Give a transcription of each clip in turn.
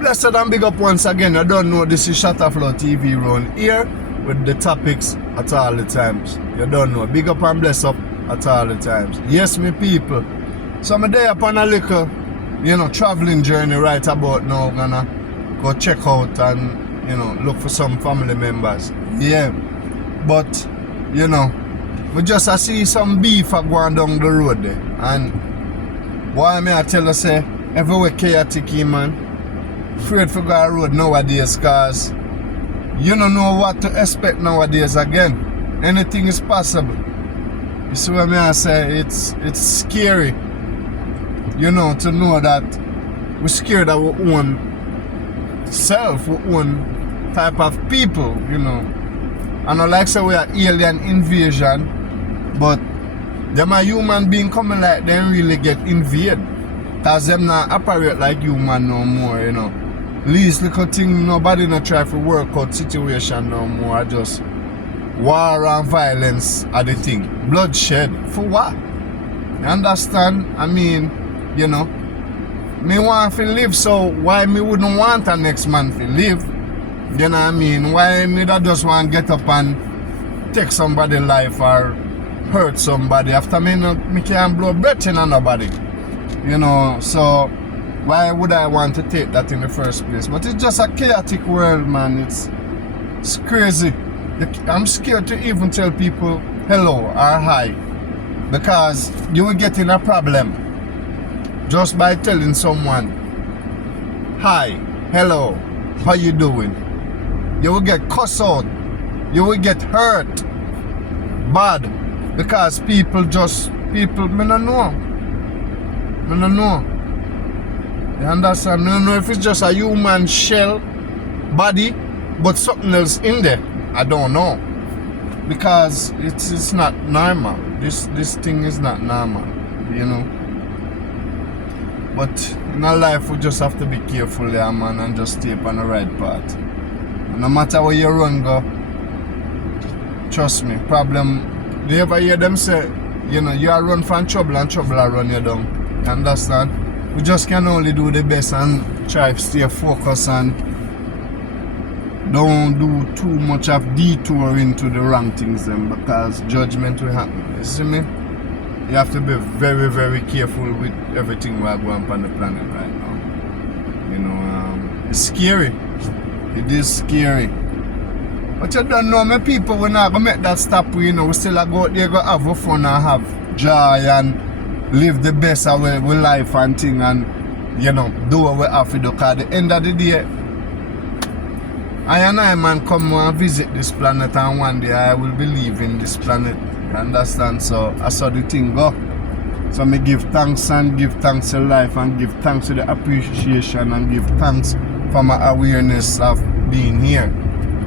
Blessed and big up once again. I don't know, this is Shottaflowtv round here with the topics at all the times. You don't know. Big up and bless up at all the times. Yes, me people. So I'm there upon a little, traveling journey right about now. I'm gonna go check out and, look for some family members. Yeah. But, we just see some beef going down the road there. And why may I tell you, say, everywhere chaotic, man. Afraid for go road nowadays, cause you don't know what to expect nowadays again. Anything is possible. You see what I say? It's scary, to know that we're scared of our own self, our own type of people, I know like say we are alien invasion, but them a human being coming like them really get invaded. Cause them not operate like human no more, Least little thing, nobody not try to work out situation no more. I just war and violence are the thing. Bloodshed. For what? You understand? I mean, me want to live, so why me wouldn't want a next man to live? You know what I mean? Why me that just want to get up and take somebody's life or hurt somebody after me can't blow breath in on nobody? So why would I want to take that in the first place? But it's just a chaotic world, man. It's crazy. I'm scared to even tell people hello or hi, because you will get in a problem just by telling someone hi, hello, how you doing? You will get cussed out. You will get hurt bad because people, me don't know. You understand? I don't know if it's just a human shell body, but something else in there. I don't know. Because it's not normal. This thing is not normal, But in our life we just have to be careful, yeah, man, and just stay on the right path. No matter where you run go, trust me, problem, do you ever hear them say, you are run from trouble and trouble will run you down? You understand? We just can only do the best and try to stay focused and don't do too much of detour into the wrong things then, because judgment will happen. You see me? You have to be very, very careful with everything we are going on the planet right now. It's scary. It is scary. But you don't know, my people, we're not going to make that stop. We still go out there, go have fun and have joy and live the best of our life and thing, and do what we have to do. Because at the end of the day, I man come and visit this planet, and one day I will be leaving this planet. You understand? So I saw the thing go. So me give thanks to life, and give thanks to the appreciation, and give thanks for my awareness of being here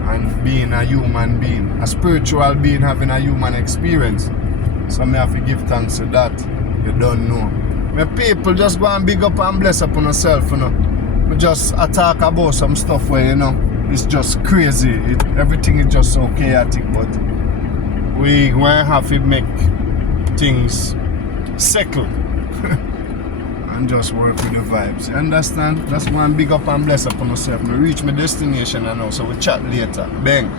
and being a human being, a spiritual being having a human experience. So me have to give thanks to that. You don't know. My people, just go and big up and bless up on yourself, We just talk about some stuff where, it's just crazy. Everything is just so chaotic, but we have to make things settle and just work with the vibes. You understand? Just go and big up and bless up on yourself. We reach my destination and now, so we chat later. Bang.